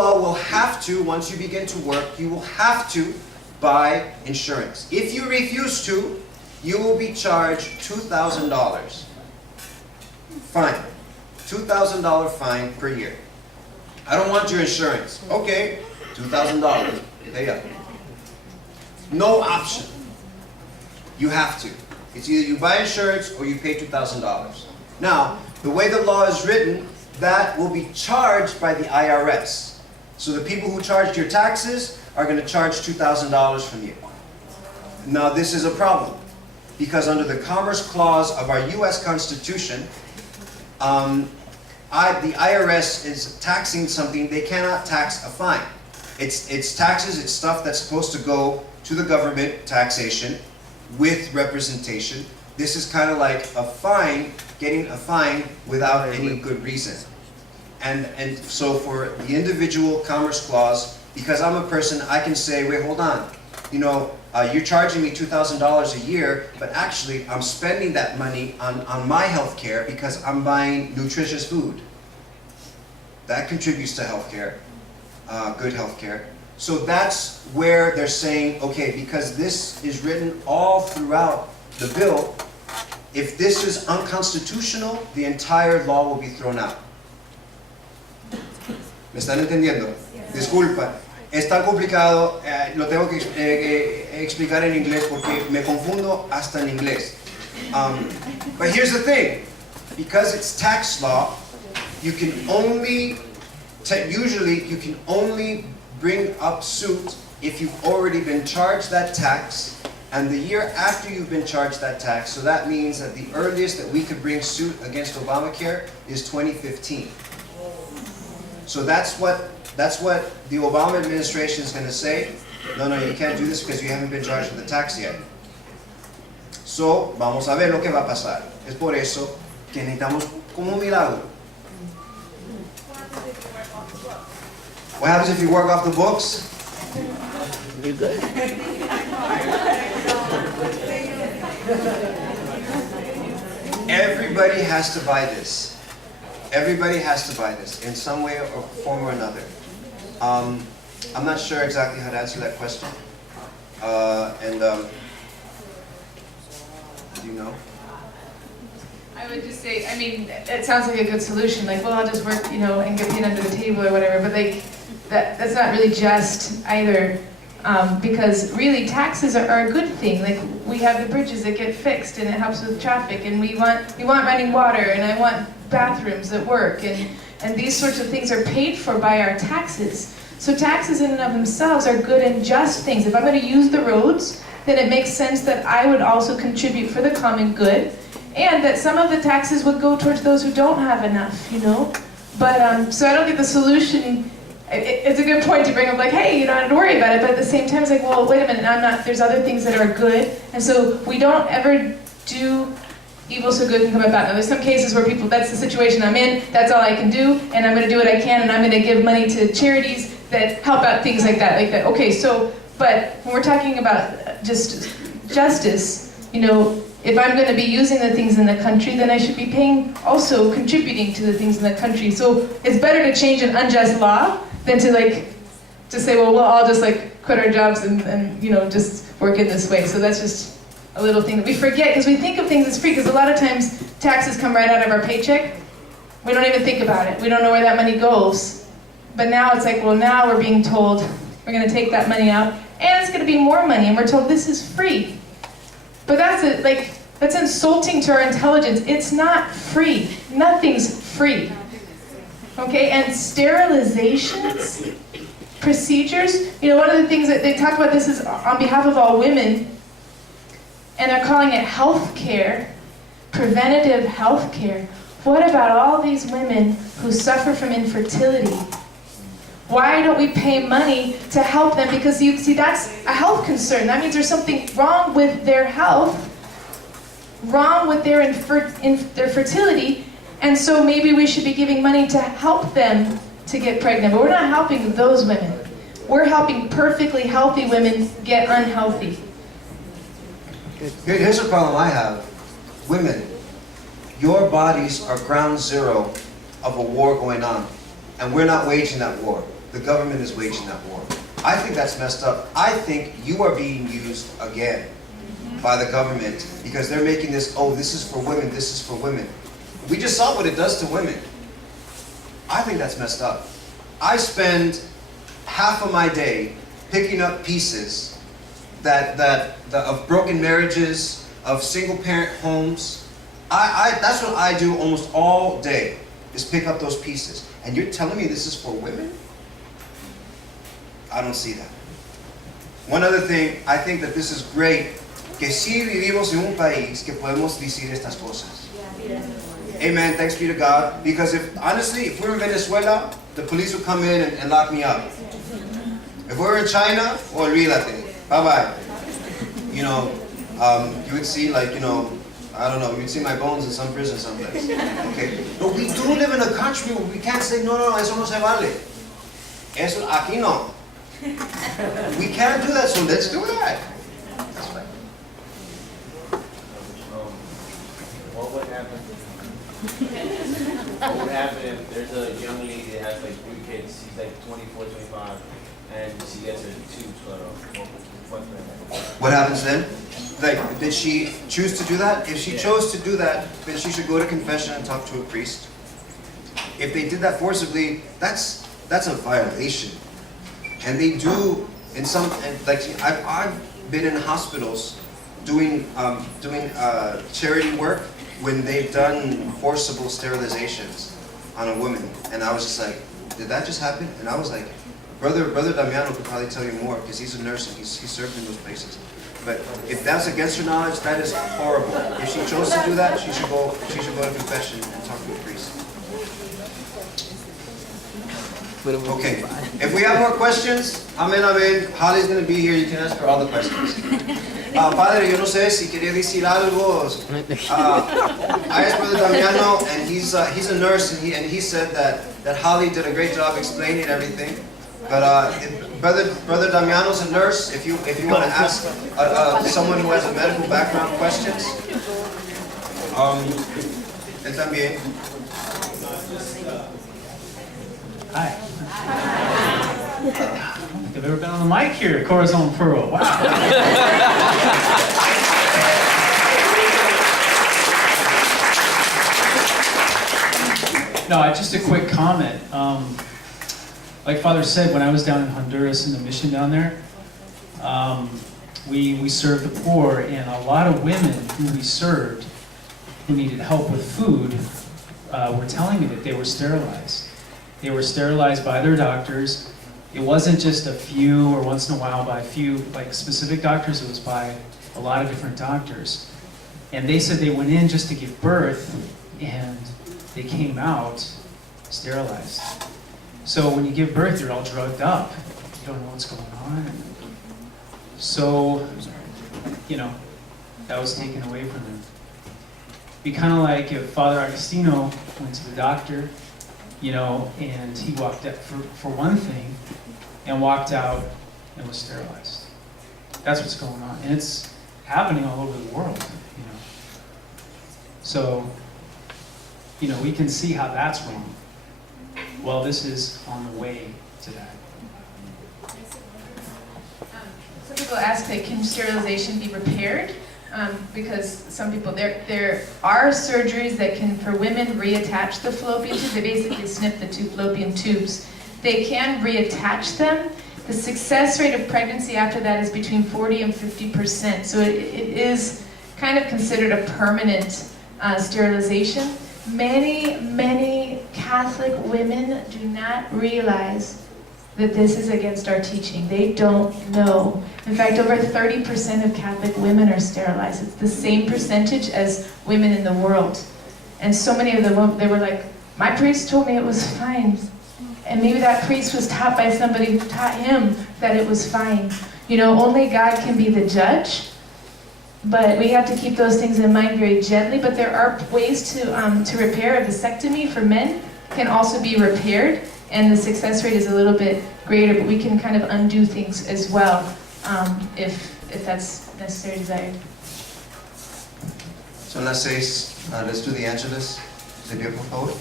all will have to, once you begin to work, you will have to buy insurance. If you refuse to, you will be charged $2,000. Fine. $2,000 fine per year. I don't want your insurance. Okay, $2,000. Pay up. No option. You have to. It's either you buy insurance or you pay $2,000. Now, the way the law is written, that will be charged by the IRS. So the people who charged your taxes are going to charge $2,000 from you. Now, this is a problem, because under the Commerce Clause of our U.S. Constitution, the IRS is taxing something they cannot tax a fine. It's taxes, it's stuff that's supposed to go to the government, taxation, with representation. This is kind of like a fine, getting a fine without any good reason. And so for the individual Commerce Clause, because I'm a person, I can say, wait, hold on. You know, you're charging me $2,000 a year, but actually I'm spending that money on my health care because I'm buying nutritious food. That contributes to health care, good health care. So that's where they're saying, okay, because this is written all throughout the bill, if this is unconstitutional, the entire law will be thrown out. ¿Me están entendiendo? Disculpa, es tan complicado, lo tengo que explicar en inglés porque me confundo hasta en inglés. But here's the thing, because it's tax law, you can only, usually you can only bring up suit if you've already been charged that tax and the year after you've been charged that tax. So that means that the earliest that we could bring suit against Obamacare is 2015. So that's what the Obama administration is going to say. No, you can't do this because you haven't been charged with the tax yet. So, vamos a ver lo que va a pasar. Es por eso que necesitamos como un milagro. What happens if you work off the books? You're good. Everybody has to buy this. Everybody has to buy this in some way or form or another. I'm not sure exactly how to answer that question. Do you know? I would just say, I mean, it sounds like a good solution. Like, well, I'll just work, you know, and get paid under the table or whatever. But like, that's not really just either, because really taxes are a good thing. Like, we have the bridges that get fixed, and it helps with traffic, and we want running water, and I want bathrooms that work, and these sorts of things are paid for by our taxes. So taxes in and of themselves are good and just things. If I'm going to use the roads, then it makes sense that I would also contribute for the common good, and that some of the taxes would go towards those who don't have enough, you know? But, so I don't think the solution, it's a good point to bring up, like, hey, you don't have to worry about it, but at the same time, it's like, well, wait a minute, there's other things that are good, and so we don't ever do evil so good can come about. Now, there's some cases where people, that's the situation I'm in, that's all I can do, and I'm going to do what I can, and I'm going to give money to charities that help out things like that. Okay, so, but when we're talking about just justice, you know, if I'm going to be using the things in the country, then I should be paying, also contributing to the things in the country. So it's better to change an unjust law than to say, well, we'll all just like quit our jobs and you know, just work in this way. So that's just a little thing that we forget, because we think of things as free, because a lot of times taxes come right out of our paycheck. We don't even think about it. We don't know where that money goes. But now it's like, well, now we're being told we're going to take that money out, and it's going to be more money, and we're told this is free. But that's insulting to our intelligence. It's not free. Nothing's free. Okay, and sterilizations, procedures, you know, one of the things that they talk about, this is on behalf of all women, and they're calling it health care, preventative health care. What about all these women who suffer from infertility? Why don't we pay money to help them? Because you see, that's a health concern. That means there's something wrong with their health, wrong with their fertility, and so maybe we should be giving money to help them to get pregnant. But we're not helping those women. We're helping perfectly healthy women get unhealthy. Here's a problem I have. Women, your bodies are ground zero of a war going on, and we're not waging that war. the government is waging that war. I think that's messed up. I think you are being used again by the government because they're making this, oh, this is for women, this is for women. We just saw what it does to women. I think that's messed up. I spend half of my day picking up pieces of broken marriages, of single parent homes. That's what I do almost all day, is pick up those pieces. And you're telling me this is for women? I don't see that. One other thing, I think that this is great, que sí vivimos en un país que podemos decir estas cosas. Amen, thanks be to God. Because honestly, if we were in Venezuela, the police would come in and lock me up. If we were in China, olvídate, bye-bye. You know, you would see like, you know, I don't know, you'd see my bones in some prison someplace. Okay? But we do live in a country where we can't say, no, eso no se vale. Eso, aquí no. We can't do that, so let's do that. That's right. What would happen? What would happen if there's a young lady that has like 3 kids, she's like 24, 25, and she gets her tubes cut off? What happens then? Like, did she choose to do that? If she chose to do that, then she should go to confession and talk to a priest. If they did that forcibly, that's a violation. And they do in some, like I've been in hospitals doing charity work when they've done forcible sterilizations on a woman, and I was just like, did that just happen? And I was like, Brother Damiano could probably tell you more because he's a nurse and he served in those places. But if that's against her knowledge, that is horrible. If she chose to do that, she should go to confession and talk to a priest. Okay, if we have more questions, amen, amen. Holly's going to be here. You can ask her all the questions. Padre, yo no sé si quería decir algo. I asked Brother Damiano, and he's a nurse, and he said that Holly did a great job explaining everything. But Brother Damiano's a nurse. If you want to ask someone who has a medical background questions, él también. Hi. I don't think I've ever been on the mic here at Corazon Pearl. Wow. No, just a quick comment. Like Father said, when I was down in Honduras in the mission down there, we served the poor, and a lot of women who we served who needed help with food were telling me that they were sterilized. They were sterilized by their doctors. It wasn't just a few or once in a while by a few like specific doctors, it was by a lot of different doctors. And they said they went in just to give birth and they came out sterilized. So when you give birth, you're all drugged up. You don't know what's going on. So, you know, that was taken away from them. Be kind of like if Father Agostino went to the doctor, you know, and he walked out for one thing, and walked out and was sterilized. That's what's going on, and it's happening all over the world, you know. So, you know, we can see how that's wrong. Well, this is on the way to that. Some people ask, like, can sterilization be repaired? Because some people, there are surgeries that can, for women, reattach the fallopian tube. They basically snip the 2 fallopian tubes. They can reattach them. The success rate of pregnancy after that is between 40 and 50%. So it is kind of considered a permanent sterilization. Many Catholic women do not realize that this is against our teaching. They don't know. In fact, over 30% of Catholic women are sterilized. It's the same percentage as women in the world. And so many of them, they were like, my priest told me it was fine. And maybe that priest was taught by somebody who taught him that it was fine. You know, only God can be the judge. But we have to keep those things in mind very gently. But there are ways to repair. A vasectomy for men can also be repaired. And the success rate is a little bit greater, but we can kind of undo things as well if that's necessary desired. Son las 6. Let's do the Angelus. ¿Se dio, por favor?